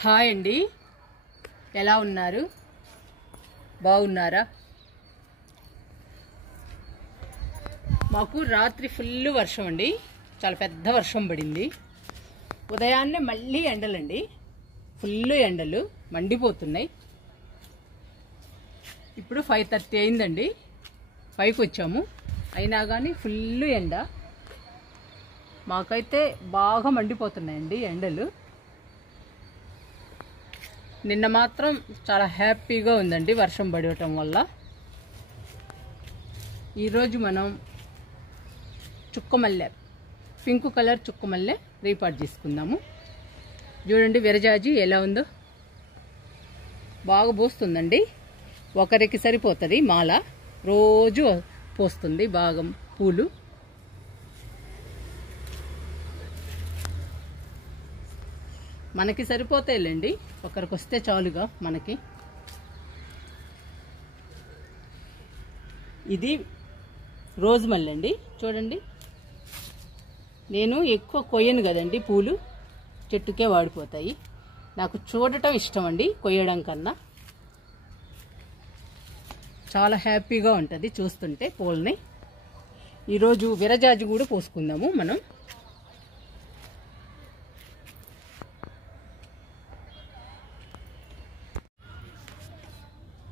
Hi అండి, ఎలా ఉన్నారు? బాగున్నారా? మాకు రాత్రి ఫుల్ వర్షం అండి, చాలా పెద్ద వర్షం పడింది. ఉదయాన్నే మళ్ళీ ఎండలండి, ఫుల్ ఎండలు మండిపోతున్నాయి. ఇప్పుడు 5:30 అయిందండి, 5కి వచ్చాము. అయినా కానీ ఫుల్ ఎండ. మాకైతే బాగా మండిపోతున్నాయండి ఎండలు. నిన్న మాత్రం చాలా హ్యాపీగా ఉందండి వర్షం పడటం వల్ల. ఈరోజు మనం చుక్కమల్లె, పింక్ కలర్ చుక్కమల్లె రీపాట్ చేసుకుందాము. చూడండి విరజాజి ఎలా ఉందో, బాగా పోస్తుందండి. ఒకరికి సరిపోతుంది మాల, రోజు పోస్తుంది బాగా పూలు. మనకి సరిపోతాయిలేండి, ఒకరికి వస్తే చాలుగా మనకి. ఇది రోజు మల్లె అండి, చూడండి. నేను ఎక్కువ కొయ్యను కదండి, పూలు చెట్టుకే వాడిపోతాయి. నాకు చూడటం ఇష్టం అండి కొయ్యడం కన్నా. చాలా హ్యాపీగా ఉంటుంది చూస్తుంటే పూలని. ఈరోజు విరజాజి కూడా పోసుకుందాము మనం.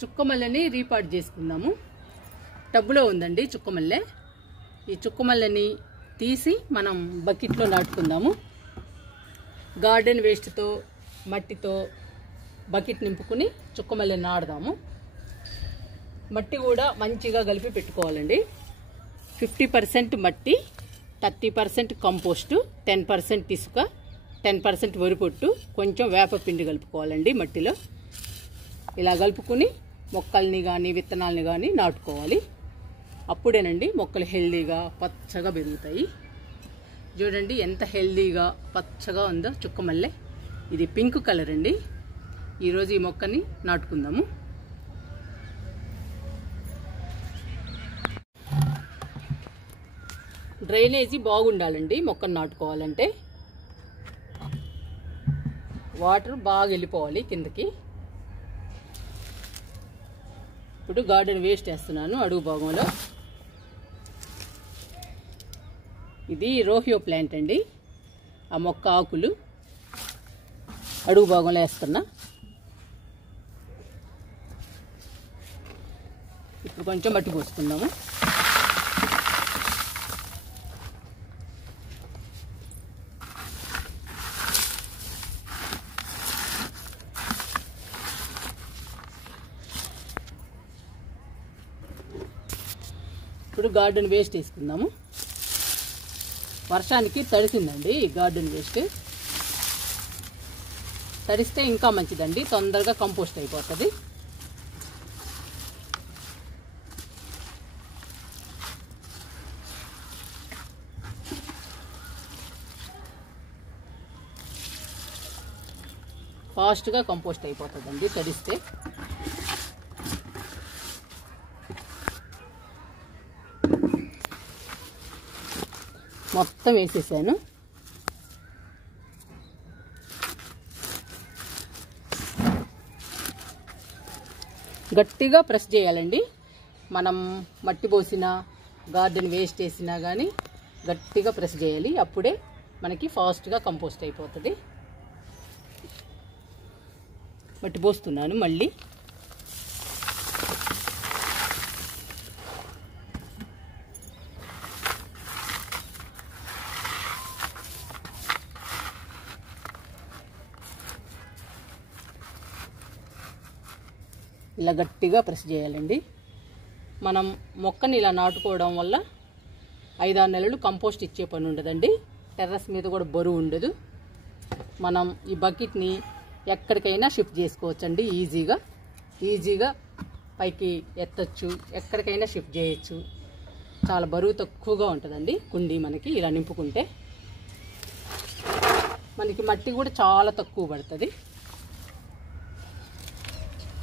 చుక్కమల్లెని రీపాట్ చేసుకుందాము. టబ్బులో ఉందండి చుక్కమల్లె. ఈ చుక్కమల్లెని తీసి మనం బకెట్లో నాటుకుందాము. గార్డెన్ వేస్ట్తో మట్టితో బకెట్ నింపుకుని చుక్కమల్లెని నాటుదాము. మట్టి కూడా మంచిగా కలిపి పెట్టుకోవాలండి. 50% మట్టి, 30% కంపోస్టు, 10% ఇసుక, 10% వరిపొట్టు, కొంచెం వేపపిండి కలుపుకోవాలండి మట్టిలో. ఇలా కలుపుకుని మొక్కల్ని కానీ విత్తనాలని కానీ నాటుకోవాలి. అప్పుడేనండి మొక్కలు హెల్దీగా పచ్చగా పెరుగుతాయి. చూడండి ఎంత హెల్దీగా పచ్చగా ఉందో చుక్కమల్లె. ఇది పింక్ కలర్ అండి. ఈరోజు ఈ మొక్కని నాటుకుందాము. డ్రైనేజీ బాగుండాలండి మొక్కను నాటుకోవాలంటే. వాటర్ బాగా వెళ్ళిపోవాలి కిందకి. ఇప్పుడు గార్డెన్ వేస్ట్ వేస్తున్నాను అడుగు భాగంలో. ఇది రోహియో ప్లాంట్ అండి. ఆ మొక్క ఆకులు అడుగు భాగంలో వేస్తున్నా. ఇప్పుడు కొంచెం మట్టి పోసుకుందాము. ఇప్పుడు గార్డెన్ వేస్ట్ వేసుకుందాము. వర్షానికి తడిసిందండి ఈ గార్డెన్ వేస్ట్. తడిస్తే ఇంకా మంచిదండి, తొందరగా కంపోస్ట్ అయిపోతుంది. ఫాస్ట్గా కంపోస్ట్ అయిపోతుందండి తడిస్తే. మొత్తం వేసేసాను. గట్టిగా ప్రెస్ చేయాలండి. మనం మట్టి పోసినా గార్డెన్ వేస్ట్ వేసినా కానీ గట్టిగా ప్రెస్ చేయాలి. అప్పుడే మనకి ఫాస్ట్గా కంపోస్ట్ అయిపోతుంది. మట్టి పోస్తున్నాను మళ్ళీ. ఇలా గట్టిగా ప్రెస్ చేయాలండి. మనం మొక్కని ఇలా నాటుకోవడం వల్ల 5-6 నెలలు కంపోస్ట్ ఇచ్చే పని ఉండదండి. టెర్రస్ మీద కూడా బరువు ఉండదు. మనం ఈ బకెట్ని ఎక్కడికైనా షిఫ్ట్ చేసుకోవచ్చండి. ఈజీగా పైకి ఎత్తచ్చు, ఎక్కడికైనా షిఫ్ట్ చేయొచ్చు. చాలా బరువు తక్కువగా ఉంటుందండి కుండీ మనకి ఇలా నింపుకుంటే. మనకి మట్టి కూడా చాలా తక్కువ పడుతుంది.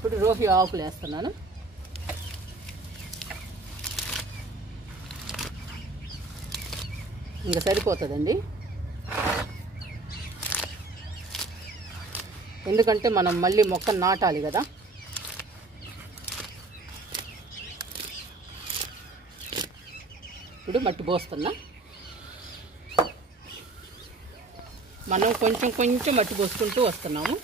ఇప్పుడు రోహి ఆకులు వేస్తున్నాను. ఇంకా సరిపోతుందండి. ఎందుకంటే మనం మళ్ళీ మొక్క నాటాలి కదా. ఇప్పుడు మట్టి పోస్తున్నా. మనం కొంచెం కొంచెం మట్టి పోసుకుంటూ వస్తున్నాము.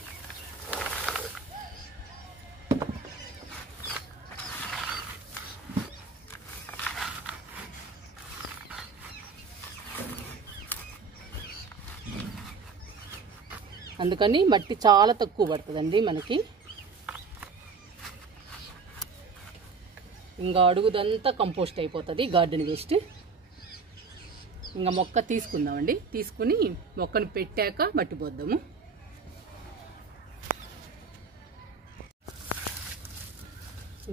అందుకని మట్టి చాలా తక్కువ పడుతుందండి మనకి. ఇంకా అడుగుదంతా కంపోస్ట్ అయిపోతుంది, గార్డెన్ వేస్ట్. ఇంకా మొక్క తీసుకుందామండి. తీసుకుని మొక్కను పెట్టాక మట్టి పోద్దాము.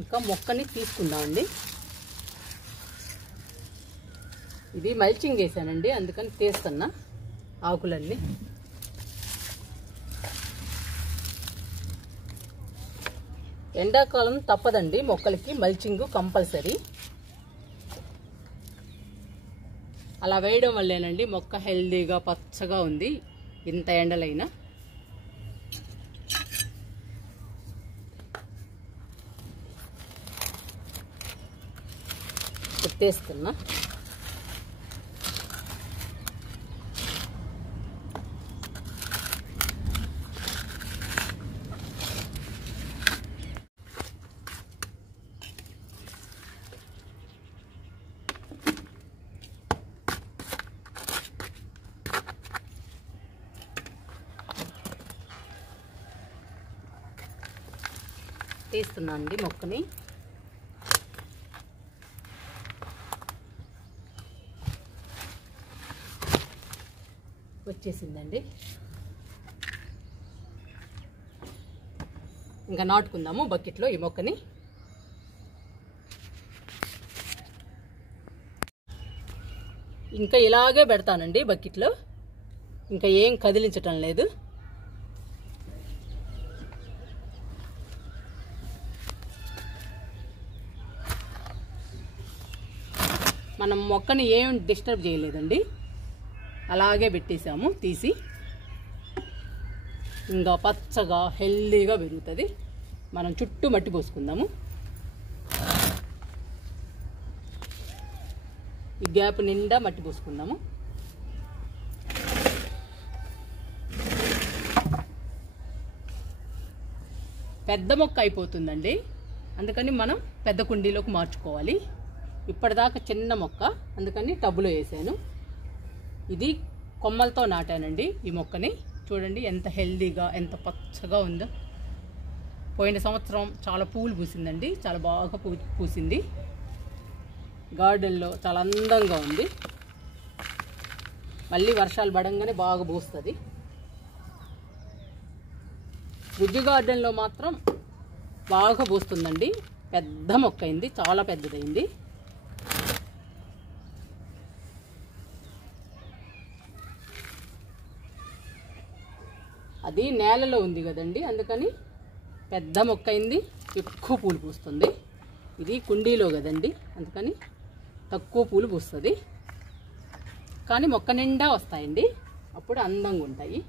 ఇంకా మొక్కని తీసుకుందామండి. ఇది మల్చింగ్ వేసానండి, అందుకని తీస్తున్నా ఆకులన్నీ. ఎండాకాలం తప్పదండి మొక్కలకి మల్చింగ్ కంపల్సరీ. అలా వేయడం వల్లేనండి మొక్క హెల్దీగా పచ్చగా ఉంది ఇంత ఎండలైనా. కొట్టేస్తున్నా. తీస్తున్నా అండి మొక్కని. వచ్చేసిందండి. ఇంకా నాటుకుందాము బకెట్లో ఈ మొక్కని. ఇంకా ఇలాగే పెడతానండి బకెట్లో, ఇంకా ఏం కదిలించటం లేదు. మనం మొక్కని ఏం డిస్టర్బ్ చేయలేదండి, అలాగే పెట్టేసాము తీసి. ఇంకా పచ్చగా హెల్దీగా పెరుగుతుంది. మనం చుట్టూ మట్టి పోసుకుందాము. ఈ గ్యాప్ నిండా మట్టి పోసుకుందాము. పెద్ద మొక్క అయిపోతుందండి, అందుకని మనం పెద్ద కుండీలోకి మార్చుకోవాలి. ఇప్పటిదాకా చిన్న మొక్క, అందుకని టబ్బులో వేసాను. ఇది కొమ్మలతో నాటానండి ఈ మొక్కని. చూడండి ఎంత హెల్దీగా ఎంత పచ్చగా ఉందో. పోయిన సంవత్సరం చాలా పూలు పూసిందండి, చాలా బాగా పూసింది. గార్డెన్లో చాలా అందంగా ఉంది. మళ్ళీ వర్షాలు పడంగానే బాగా పూస్తుంది. బుజ్జి గార్డెన్లో మాత్రం బాగా పూస్తుందండి. పెద్ద మొక్క అయింది, చాలా పెద్దదైంది. అది నేలలో ఉంది కదండి, అందుకని పెద్ద మొక్క అయింది, ఎక్కువ పూలు పూస్తుంది. ఇది కుండీలో కదండి, అందుకని తక్కువ పూలు పూస్తుంది. కానీ మొక్క నిండా వస్తాయండి, అప్పుడు అందంగా ఉంటాయి.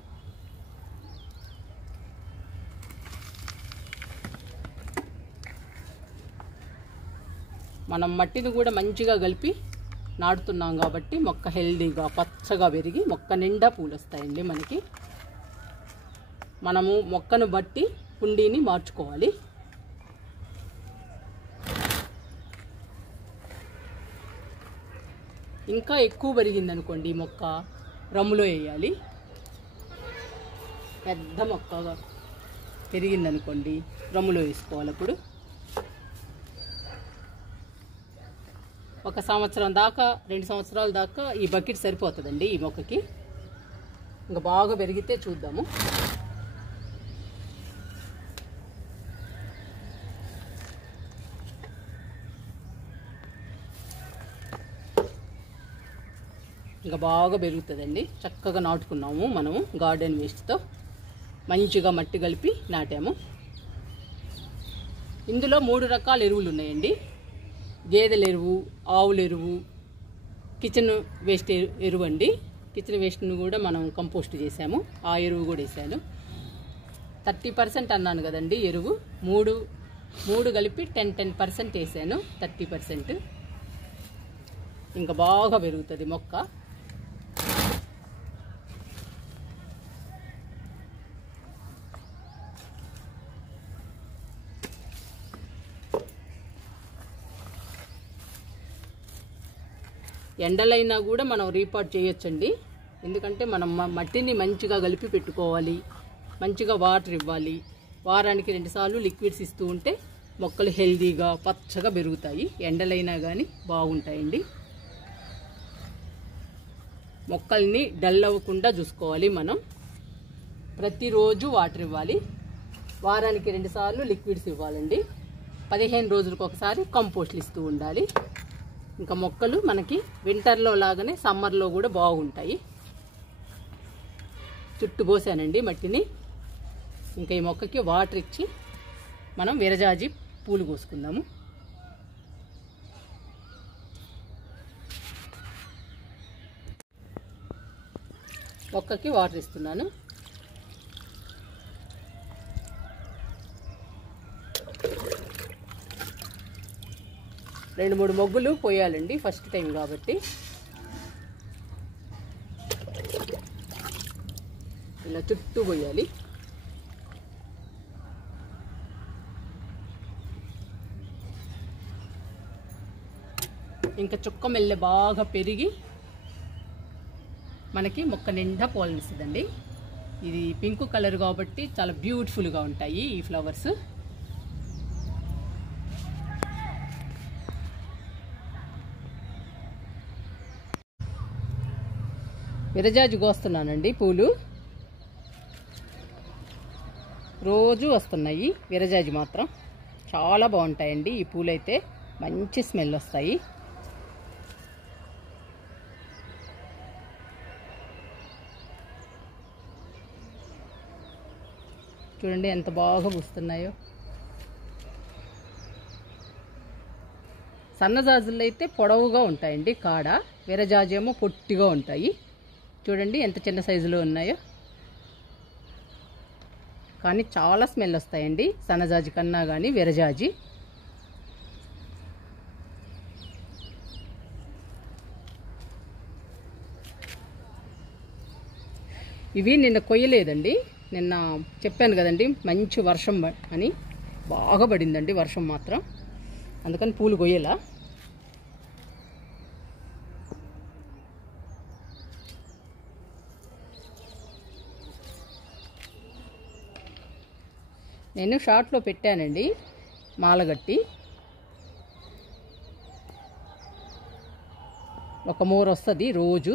మనం మట్టిని కూడా మంచిగా కలిపి నాటుతున్నాం కాబట్టి మొక్క హెల్దీగా పచ్చగా పెరిగి మొక్క నిండా పూలు వస్తాయండి మనకి. మనము మొక్కను బట్టి కుండీని మార్చుకోవాలి. ఇంకా ఎక్కువ పెరిగిందనుకోండి ఈ మొక్క రమ్ములో వేయాలి. పెద్ద మొక్కగా పెరిగిందనుకోండి రమ్ములో వేసుకోవాలి. అప్పుడు ఒక సంవత్సరం దాకా 2 సంవత్సరాల దాకా ఈ బకెట్ సరిపోతుందండి ఈ మొక్కకి. ఇంకా బాగా పెరిగితే చూద్దాము. ఇంకా బాగా పెరుగుతుందండి. చక్కగా నాటుకున్నాము మనము గార్డెన్ వేస్ట్తో. మంచిగా మట్టి కలిపి నాటాము. ఇందులో 3 రకాల ఎరువులు ఉన్నాయండి. గేదెల ఎరువు, ఆవుల ఎరువు, కిచెన్ వేస్ట్ ఎరువు అండి. కిచెన్ వేస్ట్ను కూడా మనం కంపోస్ట్ చేసాము, ఆ ఎరువు కూడా వేసాను. 30% అన్నాను కదండి ఎరువు, మూడు కలిపి 10% వేసాను. 30%. ఇంకా బాగా పెరుగుతుంది మొక్క. ఎండలైనా కూడా మనం రీపాట్ చేయొచ్చండి. ఎందుకంటే మనం మట్టిని మంచిగా కలిపి పెట్టుకోవాలి, మంచిగా వాటర్ ఇవ్వాలి. వారానికి 2 సార్లు లిక్విడ్స్ ఇస్తూ ఉంటే మొక్కలు హెల్దీగా పచ్చగా పెరుగుతాయి. ఎండలైనా కానీ బాగుంటాయండి. మొక్కల్ని డల్ అవ్వకుండా చూసుకోవాలి మనం. ప్రతిరోజు వాటర్ ఇవ్వాలి. వారానికి 2 సార్లు లిక్విడ్స్ ఇవ్వాలండి. 15 రోజులకు ఒకసారి కంపోస్ట్లు ఇస్తూ ఉండాలి. ఇంకా మొక్కలు మనకి వింటర్లో లాగానే సమ్మర్లో కూడా బాగుంటాయి. చుట్టూ పోసానండి మట్టిని. ఇంకా ఈ మొక్కకి వాటర్ ఇచ్చి మనం విరజాజి పూలు కోసుకుందాము. మొక్కకి వాటర్ ఇస్తున్నాను. రెండు మూడు మొగ్గులు పోయాలండి ఫస్ట్ టైం కాబట్టి. ఇలా చుట్టూ పోయాలి. ఇంకా చుక్క మెల్లె బాగా పెరిగి మనకి మొక్క నిండా పూలనిస్తుందండి. ఇది పింక్ కలర్ కాబట్టి చాలా బ్యూటిఫుల్గా ఉంటాయి ఈ ఫ్లవర్స్. విరజాజి కోస్తున్నానండి పూలు. రోజు వస్తున్నాయి విరజాజి మాత్రం. చాలా బాగుంటాయండి ఈ పూలైతే, మంచి స్మెల్ వస్తాయి. చూడండి ఎంత బాగా పూస్తున్నాయో. సన్నజాజులు అయితే పొడవుగా ఉంటాయండి కాడ, విరజాజి ఏమో పొట్టిగా ఉంటాయి. చూడండి ఎంత చిన్న సైజులో ఉన్నాయో. కానీ చాలా స్మెల్ వస్తాయండి సన్నజాజి కన్నా కానీ విరజాజి. ఇవి నిన్న కొయ్యలేదండి. నిన్న చెప్పాను కదండి మంచి వర్షం అని, బాగా పడిందండి వర్షం మాత్రం. అందుకని పూలు కొయ్యలా. నేను షార్ట్లో పెట్టానండి మాలగట్టి. ఒక మూర వస్తుంది రోజు.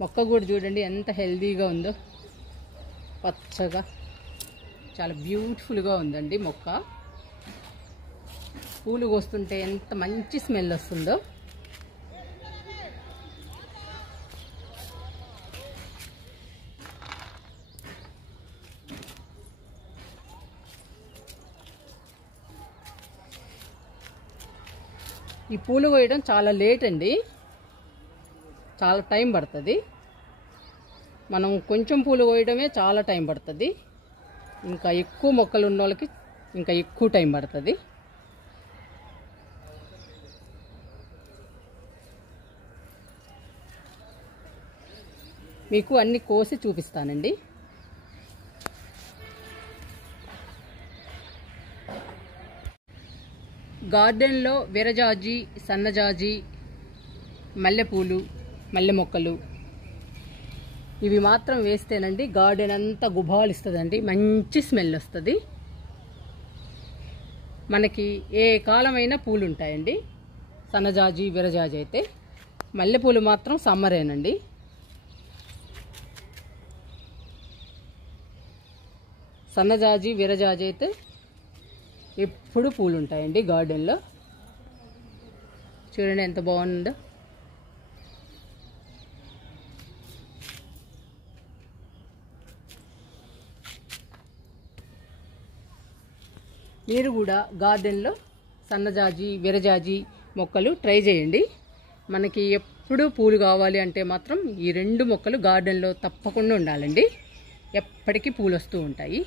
మొక్క కూడా చూడండి ఎంత హెల్దీగా ఉందో, పచ్చగా చాలా బ్యూటిఫుల్గా ఉందండి మొక్క. పూలు కోస్తుంటే ఎంత మంచి స్మెల్ వస్తుందో. ఈ పూలు కోయడం చాలా లేట్ అండి, చాలా టైం పడుతుంది. మనం కొంచెం పూలు కోయడమే చాలా టైం పడుతుంది. ఇంకా ఎక్కువ మొక్కలు ఉన్న వాళ్ళకి ఇంకా ఎక్కువ టైం పడుతుంది. మీకు అన్ని కోసి చూపిస్తానండి. గార్డెన్లో విరజాజి, సన్నజాజి, మల్లెపూలు, మల్లె మొక్కలు ఇవి మాత్రం వేస్తేనండి గార్డెన్ అంతా గుబాలిస్తుందండి, మంచి స్మెల్ వస్తుంది. మనకి ఏ కాలమైనా పూలు ఉంటాయండి. సన్నజాజి, విరజాజి అయితే. మల్లెపూలు మాత్రం సమ్మరేనండి. సన్నజాజి, విరజాజి అయితే ఎప్పుడు పూలు ఉంటాయండి గార్డెన్లో. చూడండి ఎంత బాగుందో. మీరు కూడా గార్డెన్లో సన్నజాజి, విరజాజి మొక్కలు ట్రై చేయండి. మనకి ఎప్పుడు పూలు కావాలి అంటే మాత్రం ఈ 2 మొక్కలు గార్డెన్లో తప్పకుండా ఉండాలండి. ఎప్పటికీ పూలు వస్తూ ఉంటాయి.